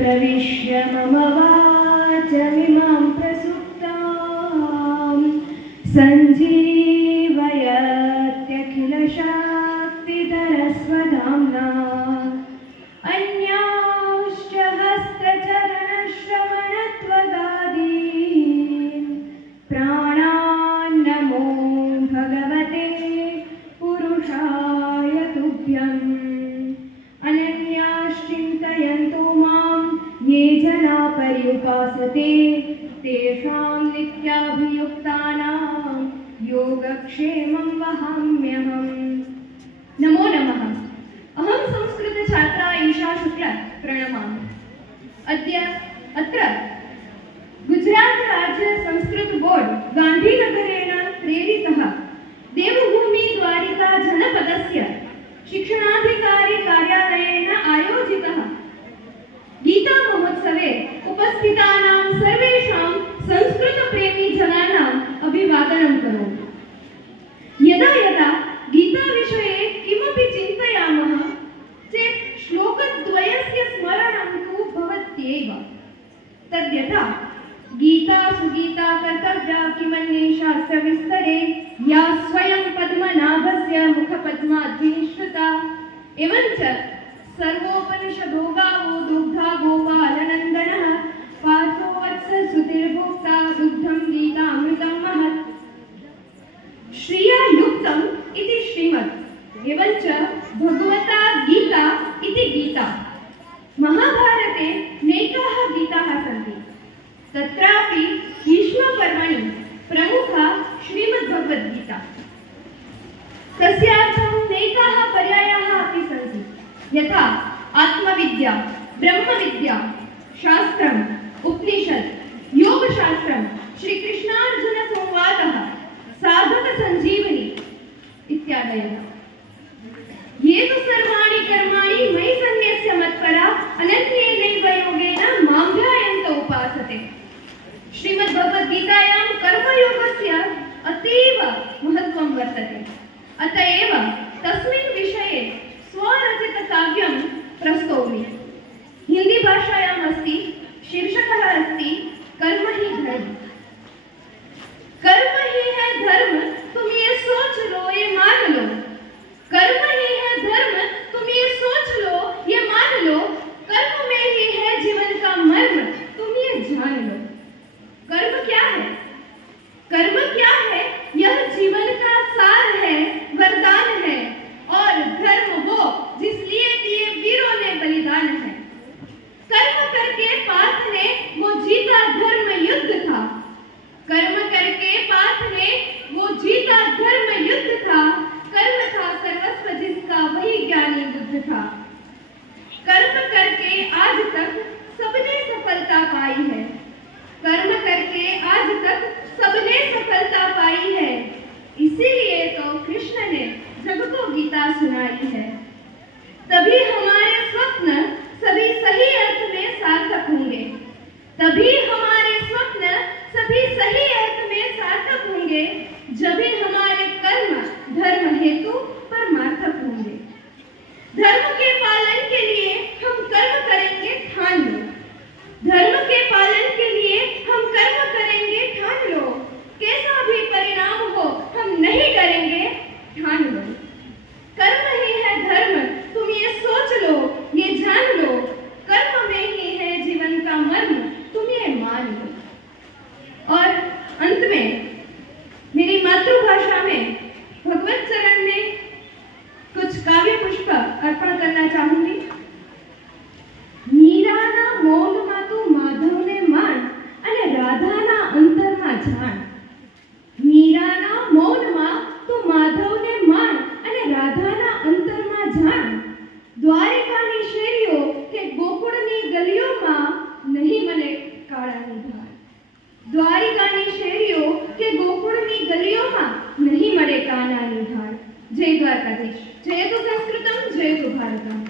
प्रविश्य मम वाचमिमां प्रसुप्तां सञ्जीवयत्यखिलशक्तिधरस्वधाम्ना अन्यांश्च हस्तचरणश्रवणत्वगादीन् प्राणान्नमो भगवते पुरुषाय तुभ्यम्। अनन्याश्चिन्तयन्तो मां ये जना पर्युपासते तेषां नित्याभियुक्तानां योगक्षेमं वहाम्यहम्। नमो नमः। अहं संस्कृत छात्रा ईशा शुक्ल प्रणमामि। अद्य अत्र गुजरात राज्य संस्कृत बोर्ड गांधीनगरेण प्रेरितः देवभूमि द्वारिका जनपदस्य शिक्षणाधिकारी कार्यालयेन आयोजितः गीता महोत्सवे उपस्थितानां सर्वेषां संस्कृत प्रेमी जनानाम् अभिवादनं करोमि। यदा यदा गीता विषये किमपि चिन्तयामः चेत् श्लोकद्वयस्य स्मरणं तु भवत्येव। तद्यथा गीता सुगीता कर्तव्या किमन्ये शास्त्रविस्तरे या स्वयं पद्मनाभस्य मुखपद्माद्विनिश्रुता एवञ्च सर्वोपनिषदो गावो दुग्धा गोपालनन्दनः पार्थो वत्ससुतिर्भोक्ता दुग्धं गीतामृतं महत् श्रिया युक्तम् इति श्रीमत् एवञ्च भगवता गीता इति गीता। महाभारते नैकाः गीताः सन्ति। तत्रापि भीष्मपर्वणि प्रमुखा श्रीमद्भगवद्गीता। तस्यार्थं नैकाः पर्यायाः अपि सन्ति, यथा आत्मविद्या, ब्रह्मविद्या, शास्त्रम्, उपनिषत्, योगशास्त्रं, श्रीकृष्णार्जुनसंवादः, साधकसञ्जीवनी इत्यादयः। ये तु सर्वाणि कर्माणि मयि सन्न्यस्य मत्परा अनन्येनैव योगेन मां ध्यायन्त उपासते। श्रीमद्भगवद्गीतायां कर्मयोगस्य अतीव महत्त्वं वर्तते। अत एव तस्मिन् विषये स्वरचितकाव्यं प्रस्तौमि। हिंदी भाषायाम् अस्ति, शीर्षकः अस्ति कर्म ही धर्म। कर्म ही है धर्म, तुम ये सोच लो, ये मान लो। कर्म ही है धर्म, तुम ये सोच लो, ये मान लो। कर्म में ही है जीवन का मर्म, तुम ये जान लो। कर्म क्या है? कर्म क्या है? यह जीवन का सार है, वरदान है। और धर्म वो जिस लिए दिए वीरों ने बलिदान है। कर्म करके पार्थ ने वो जीता धर्म युद्ध था। कर्म करके पार्थ ने वो जीता धर्म युद्ध था। कर्म था सर्वस्व जिसका वही ज्ञानी बुद्ध था। कर्म करके आज तक सबने सफलता पाई है। कर्म करके आज तक सबने सफलता पाई है। इसीलिए तो कृष्ण ने जग को गीता सुनाई है। तभी हमारे स्वप्न सभी सही अर्थ में सार्थक होंगे। तभी हमारे स्वप्न सभी सही अर्थ में सार्थक होंगे। जब ही हमारे कर्म धर्म हेतु परमार्थक होंगे। धर्म के पालन के लिए हम कर्म करेंगे, ठान लो। धर्म के पालन के लिए हम कर्म करेंगे, ठान लो। कैसा भी परिणाम हो हम नहीं डरेंगे, ठान लो। कर्म ही है धर्म, तुम ये सोच लो, ये जान लो। कर्म में ही है जीवन का मर्म, तुम ये मान लो। और अंत में मेरी मातृभाषा में भगवत चरण में कुछ काव्य पुष्प अर्पण करना चाहूंगी। मीराना मौનમાં તું માધવને માણ અને રાધાના અંતરમાં જાણ। મીરાના મૌનમાં તું માધવને માણ અને રાધાના અંતરમાં જાણ। દ્વારિકાની શેરીઓ કે ગોકુળની ગલીઓમાં નહીં મને કાળાની ધાર। દ્વારિકાની શેરીઓ કે ગોકુળની ગલીઓમાં નહીં મળે કાનાની ધાર। જય દ્વારકાધીશ। જયતુ સંસ્કૃતમ, જયતુ ભારતમ।